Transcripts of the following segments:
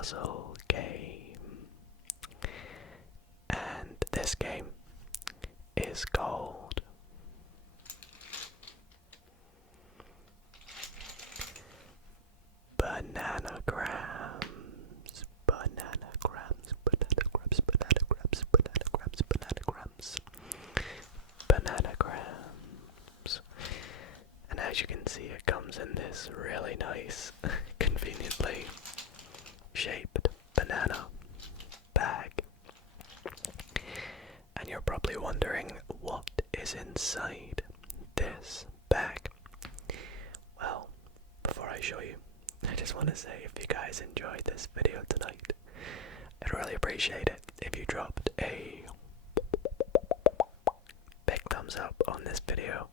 puzzle game. And this game is called Bananagrams. Bananagrams, bananagrams, bananagrams, bananagrams, bananagrams, bananagrams. And as you can see, it comes in this really nice, conveniently shaped banana bag. And you're probably wondering what is inside this bag. Well, before I show you, I just want to say if you guys enjoyed this video tonight, I'd really appreciate it if you dropped a big thumbs up on this video.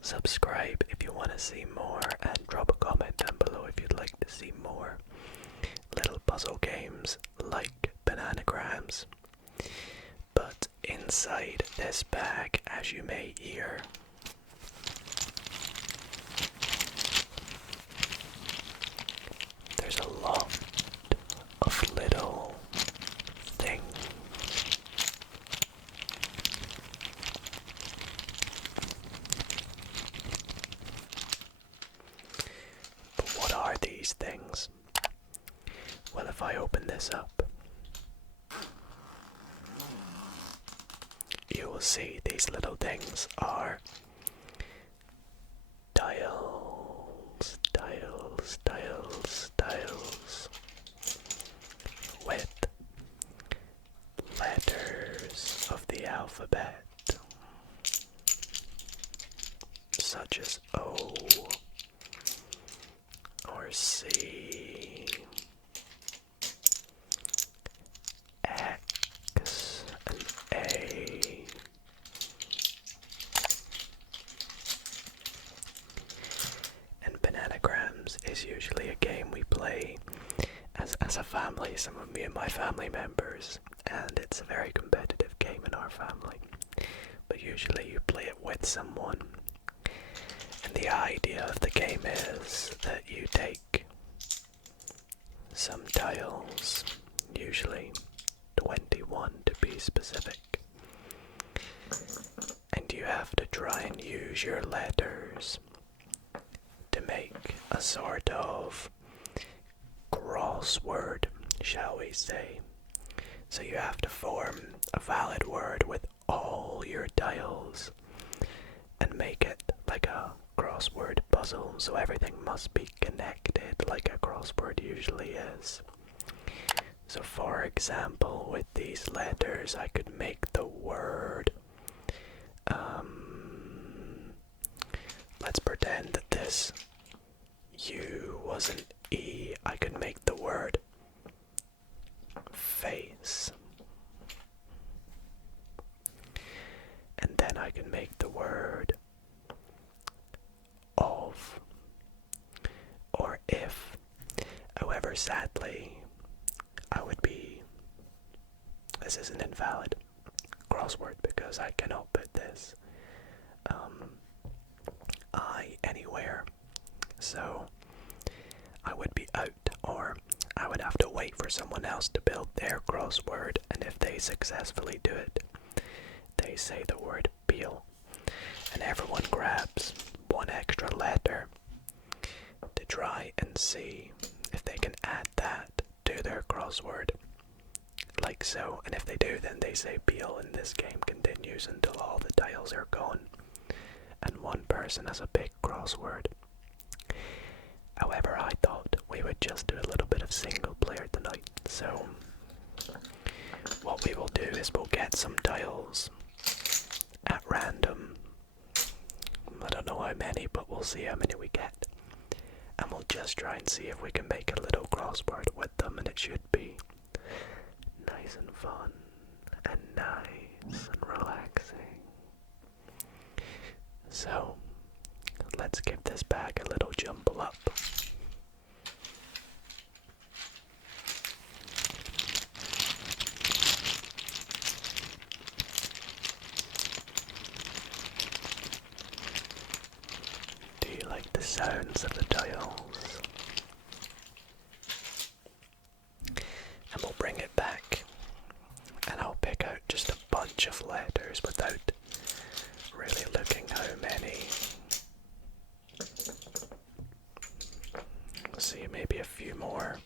Subscribe if you want to see more, and drop a comment down below if you'd like to see more little puzzle games like Bananagrams. But inside this bag, as you may hear, there's a lot of little things. But what are these things? Well, if I open this up, you will see these little things are tiles, tiles, tiles, tiles with letters of the alphabet, such as O or C, X and A, and Bananagrams is usually a game we play as a family, some of me and my family members, and it's a very competitive game in our family, but usually you play it with someone. And the idea of the game is that you take some tiles, usually 21 to be specific, and you have to try and use your letters to make a sort of crossword, shall we say. So you have to form a valid word with all your tiles and make it like a crossword puzzle, so everything must be connected like a crossword usually is. So for example, with these letters I could make the word, let's pretend that this U was an E. I could make the word face, and then I can make the word of or if. However, sadly, this is an invalid crossword because I cannot put this I anywhere, so I would be out, or I would have to wait for someone else to build their crossword, and if they successfully do it, they say the word peel, and everyone grabs one extra letter to try and see if they can add that to their crossword, like so. And if they do, then they say peel, and this game continues until all the tiles are gone and one person has a big crossword. However, I thought we would just do a little bit of single player tonight, so what we will do is we'll get some tiles at random. I don't know how many, but we'll see how many we get, and we'll just try and see if we can make a little crossword with them, and it should be nice and fun and nice and relaxing. So let's give this bag a little jumble up. Do you like the sounds of the tiles? Let's see, maybe a few more.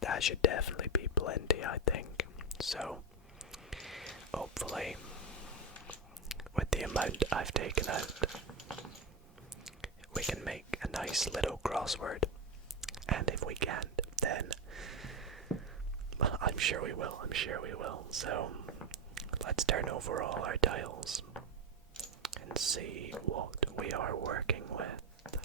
That should definitely be plenty, I think. So, hopefully, with the amount I've taken out, we can make a nice little crossword. And if we can't, then I'm sure we will. So, let's turn over all our tiles and see what we are working with.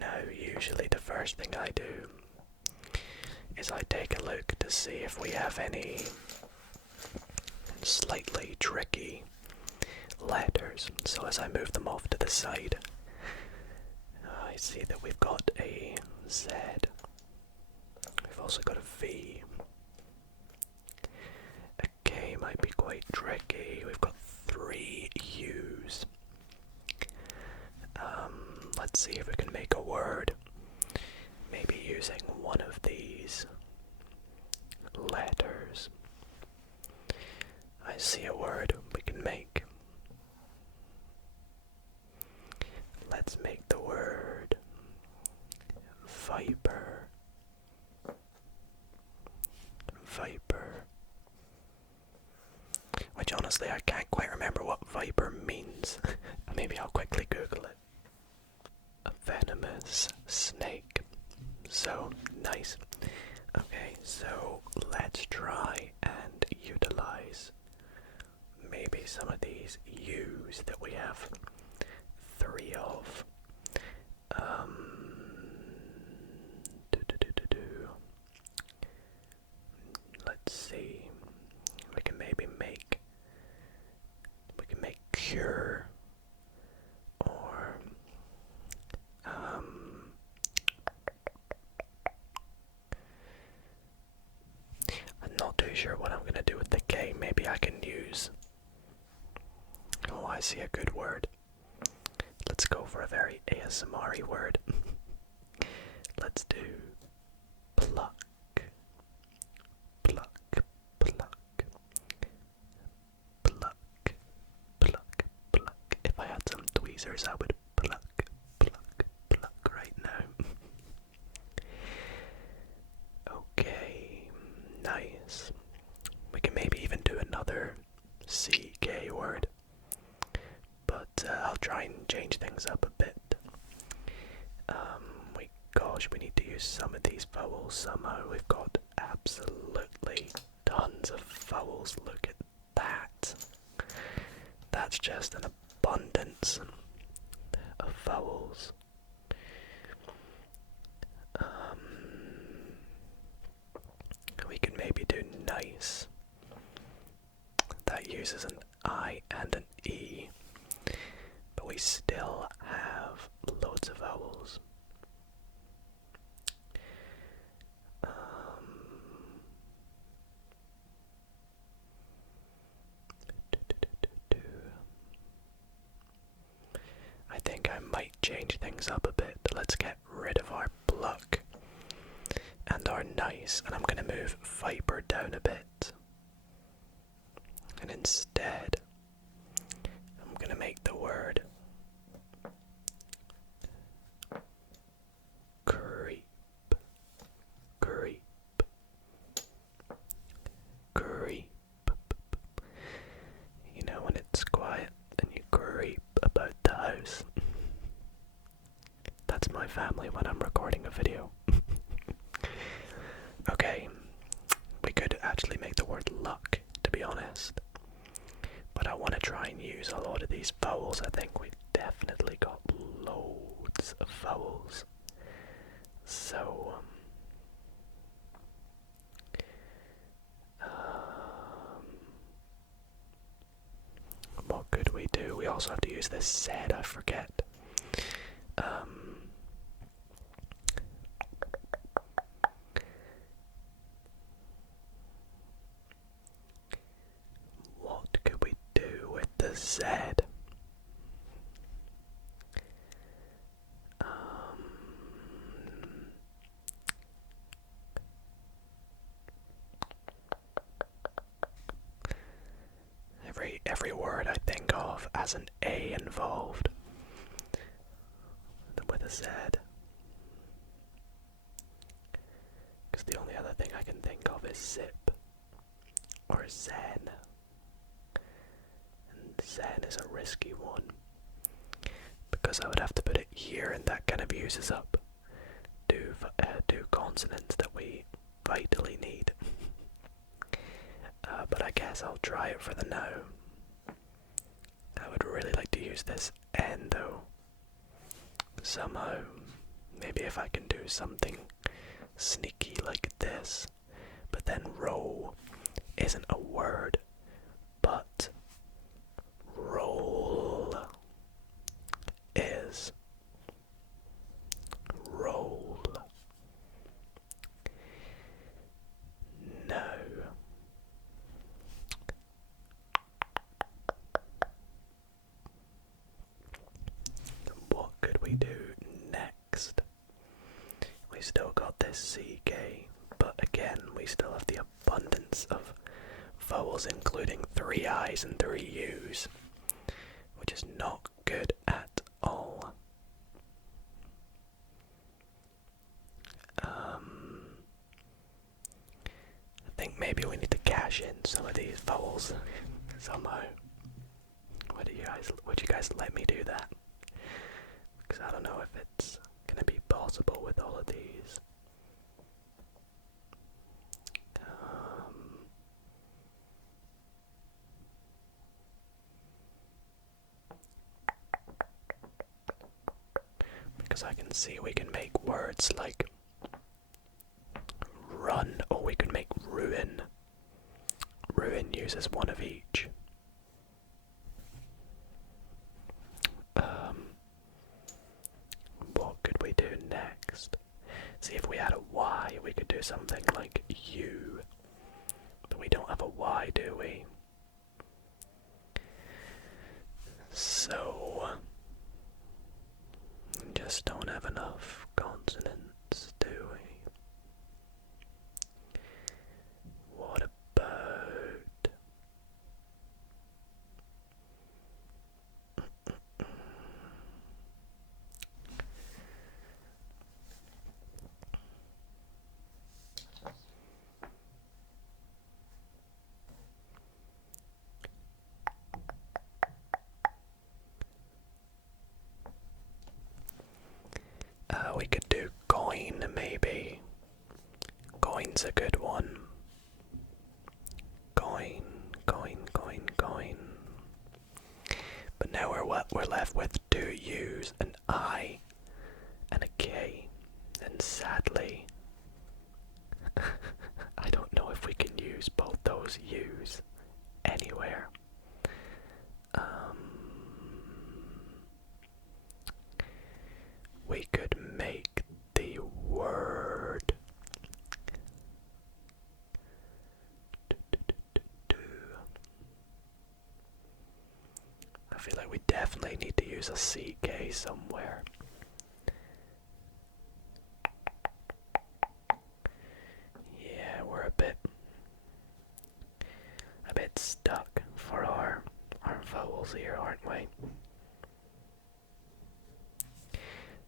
Now, usually the first thing I do is I take a look to see if we have any slightly tricky letters. So as I move them off to the side, I see that we've got a Z. We've also got a V. A K might be quite tricky. We've got 3 U's. Let's see if we can make a word. Maybe using one of these letters. I see a word we can make. Let's make the word viper. Viper. Which honestly I can't quite remember what viper means. Maybe I'll quickly Google it. A venomous snake. So nice. Okay, so let's try and utilize maybe some of these U's that we have 3 of. Let's see. We can make cure, or I'm not too sure what I'm gonna do with the K. Maybe I can use. Oh, I see a good word. Let's go for a very ASMR-y word. Let's do pluck. Pluck, pluck, pluck, pluck, pluck. If I had some tweezers, I would pluck, pluck, pluck right now. Okay, nice. We can maybe even do another CK word, but I'll try and change things up a bit. We need to use some of these vowels somehow. We've got absolutely tons of vowels. Look at that. That's just an abundance of vowels. We can maybe do nice. That uses an I and an E, but we still have loads of vowels. I think I might change things up a bit. Let's get rid of our pluck and our nice, and I'm going to move viper down a bit. And instead, I'm going to make the word creep. Creep. Creep. You know, when it's quiet and you creep about the house. That's my family when I'm recording a video. Okay, we could actually make the word luck, to be honest. But I want to try and use a lot of these vowels. I think we've definitely got loads of vowels. So, what could we do? We also have to use this Z, I forget. What could we do with the Z? every word I think of as an A involved with a Z. Because the only other thing I can think of is zip or zen. And zen is a risky one, because I would have to put it here, and that kind of uses up two consonants that we vitally need. But I guess I'll try it for the now. I would really like to use this N though. Somehow, maybe if I can do something sneaky like this. But then roll isn't a word, but roll is. Roll. No. What could we do next? We still got this CK, but again, we still have the abundance of vowels, including 3 I's and 3 U's, which is not good at all. I think maybe we need to cash in some of these vowels somehow. Would you guys let me do that? Because I don't know if it's gonna be possible with all of these. Because I can see we can make words like run, or we can make ruin. Ruin uses one of each. What could we do next? See, if we had a Y, we could do something like U. But we don't have a Y, do we? So, just don't have enough consonants, do we? What about... we could do coin, maybe. Coin's a good one. Coin, coin, coin, coin. But now we're left with 2 U's, an I, and a K. And sadly, I don't know if we can use both those U's anywhere. We could make the word I feel like we definitely need to use a CK somewhere. Yeah, we're a bit stuck for our vowels here, aren't we?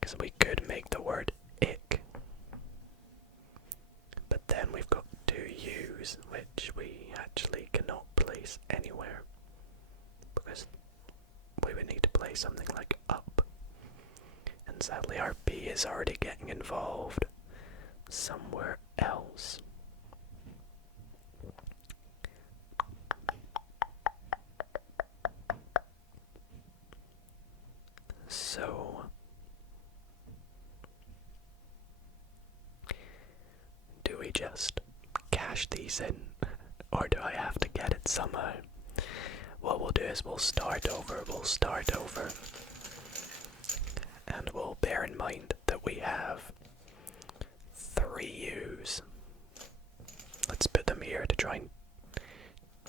Because we could make the word ick, but then we've got 2 U's, which we actually cannot place anywhere, because we would need to place something like up, and sadly our P is already getting involved somewhere else. So, do we just cash these in, or do I have to get it somehow? What we'll do is we'll start over, and we'll bear in mind that we have 3 U's. Let's put them here to try and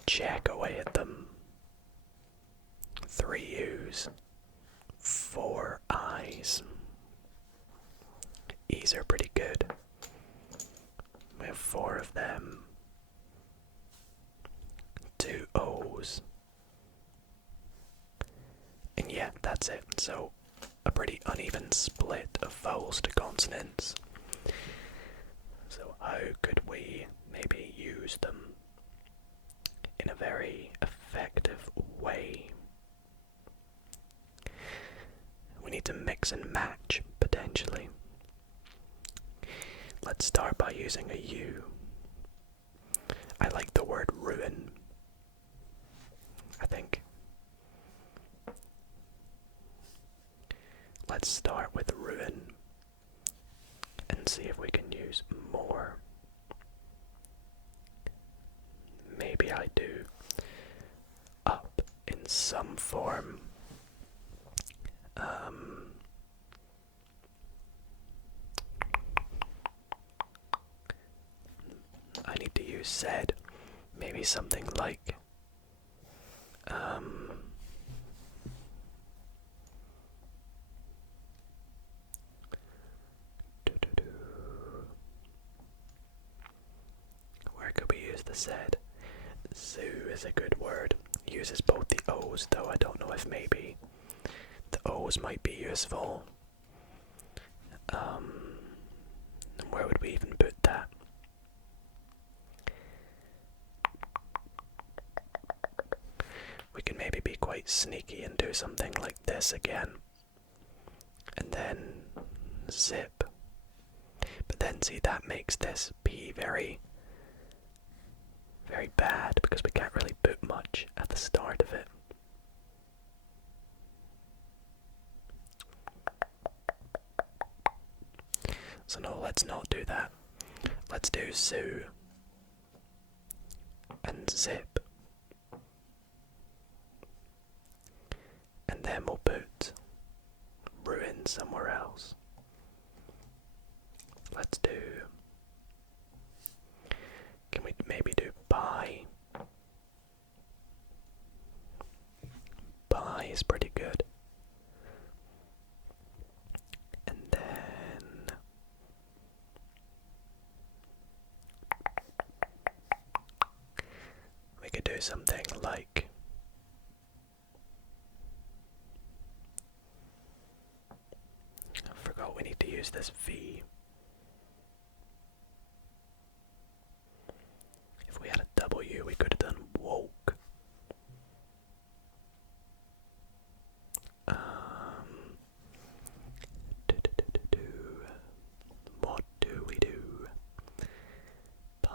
check away at them. 3 U's, 4 I's. E's are pretty good. We have 4 of them. 2 O's. that's it. So a pretty uneven split of vowels to consonants. So how could we maybe use them in a very effective way? We need to mix and match, potentially. Let's start by using a U. I like the word ruin, I think. Let's start with ruin and see if we can use more. Maybe I do up in some form. I need to use said. Maybe something like where could we use the said? Zoo is a good word. Uses both the O's, though I don't know if maybe the O's might be useful. Where would we even put that? We can maybe be quite sneaky and do something like this again. And then zip. But then see, that makes this P very, very bad because we can't really put much at the start of it. So no, let's not do that. Let's do zoo and zip. And then we'll put ruin somewhere else. Let's do... Can we maybe do buy? Buy is pretty good. And then... we could do something like... I forgot we need to use this V. If we had a W, we could have done woke. What do we do? By...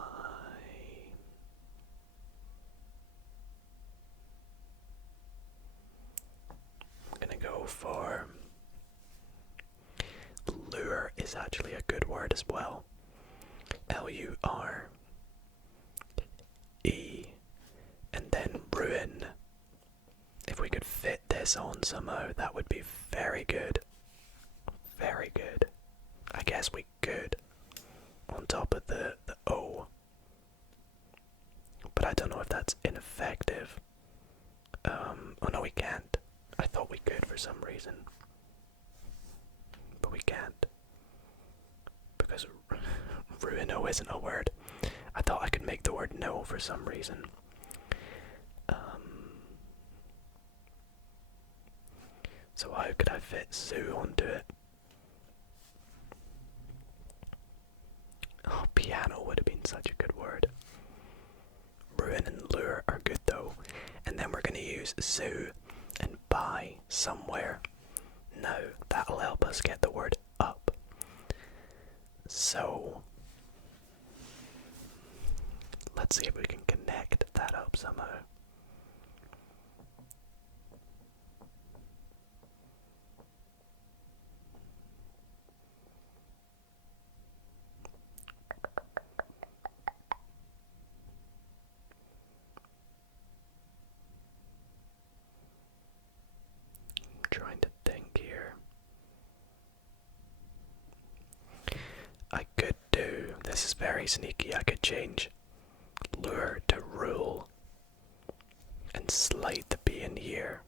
I'm gonna go for... lure is actually a good word as well. L-U-R-E. And then ruin. If we could fit this on somehow, that would be very good. Very good. I guess we could. On top of the O. But I don't know if that's ineffective. Oh no, we can't. I thought we could for some reason. But we can't. Because ruino isn't a word. I thought I could make the word no for some reason. So how could I fit zoo onto it? Oh, piano would have been such a good word. Ruin and lure are good though. And then we're going to use zoo and buy somewhere. Now, that'll help us get the word up. So, let's see if we can connect that up somehow. Trying to think here. I could do, this is very sneaky, I could change lure to rule and slide the B in here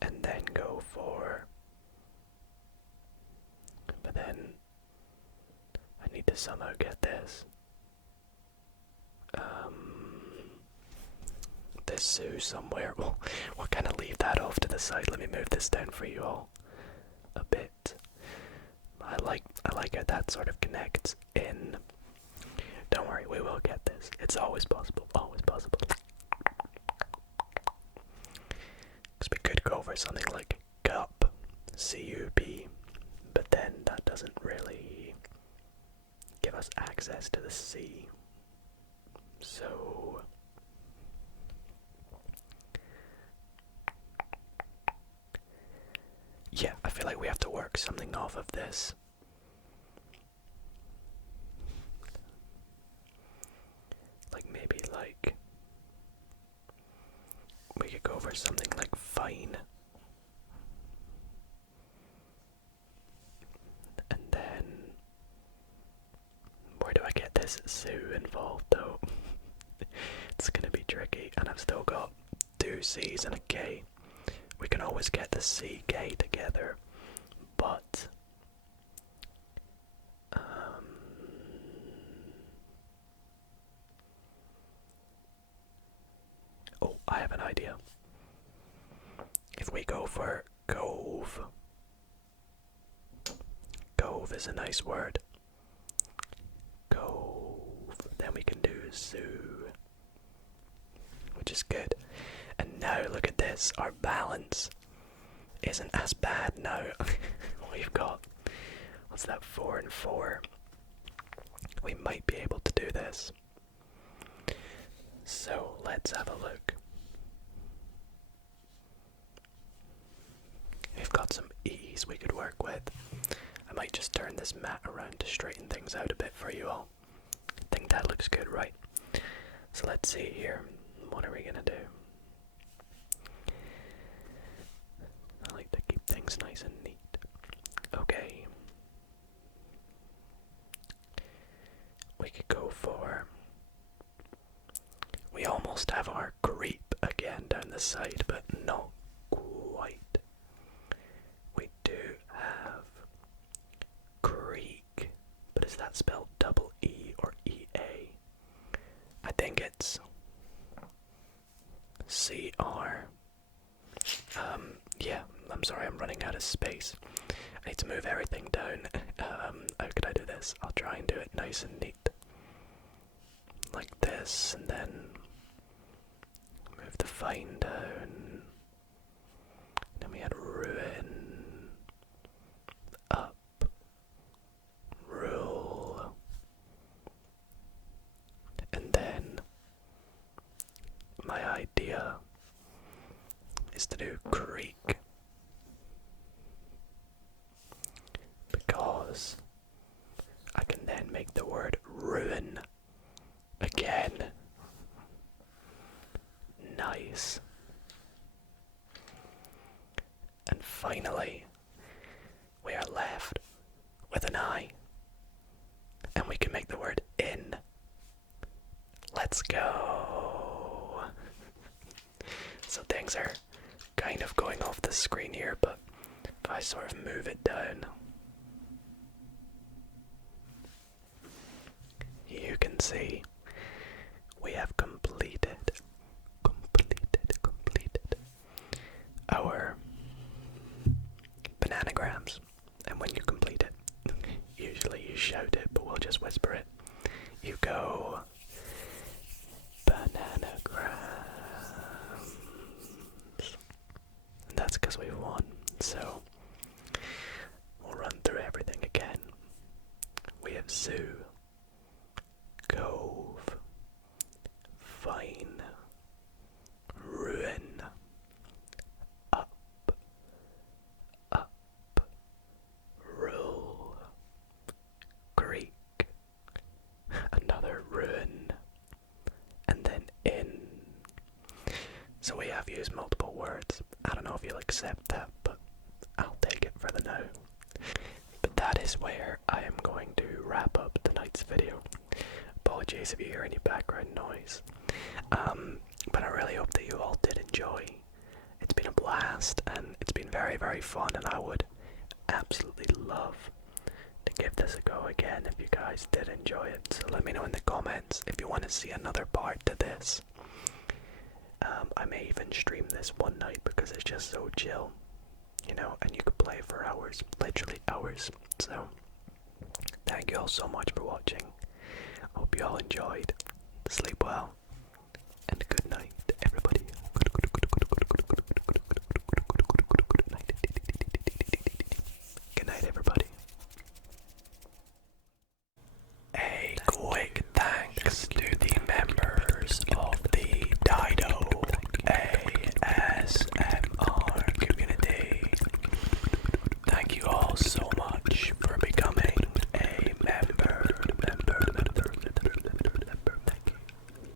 and then go for, but then I need to somehow get this Sue somewhere. We'll kind of leave that off to the side. Let me move this down for you all a bit. I like how that sort of connects in. Don't worry, we will get this. It's always possible, always possible. Because we could go for something like cup, C-U-P, but then that doesn't really give us access to the C. So yeah, I feel like we have to work something off of this. Maybe we could go for something like fine. And then where do I get this Sue involved though? It's gonna be tricky, and I've still got two C's and a K. We can always get the C-K together, but oh, I have an idea. If we go for cove, cove is a nice word. Cove. Then we can do zoo, which is good. And now look at this. Our balance isn't as bad now. We've got, what's that, 4 and 4. We might be able to do this. So let's have a look. We've got some E's we could work with. I might just turn this mat around to straighten things out a bit for you all. I think that looks good, right? So let's see here. What are we gonna do? I like to keep things nice and neat. Okay. We could go for... We almost have our creep again down the side, but not quite. We do have creek, but is that spelled double E or E-A? I think it's C-R. Yeah, I'm sorry, I'm running out of space. I need to move everything down. How could I do this? I'll try and do it nice and neat. Like this, and then move the fine down. Then we had ruin, up, rule, and then my idea is to do creek, because I can then make the word ruin again. Nice. And finally, we are left with an I, and we can make the word in. Let's go. So things are kind of going off the screen here, but if I sort of move it down, you can see we have completed our Bananagrams. And when you complete it, usually you shout it, but we'll just whisper it. You go, Bananagrams. And that's because we won. So we'll run through everything again. We have zoo, cove, fine, ruin, up, rule, creek, another ruin, and then in. So we have used multiple words. I don't know if you'll accept that, but I'll take it for the now. But that is where I am going to wrap up tonight's video. Apologies if you hear any background noise. But I really hope that you all did enjoy. It's been a blast, and it's been very, very fun, and I would absolutely love to give this a go again if you guys did enjoy it. So let me know in the comments if you want to see another part to this. I stream this one night because it's just so chill, you know, and you could play for hours, literally hours. So, thank you all so much for watching. Hope you all enjoyed. Sleep well, and good night, everybody. Good night, everybody.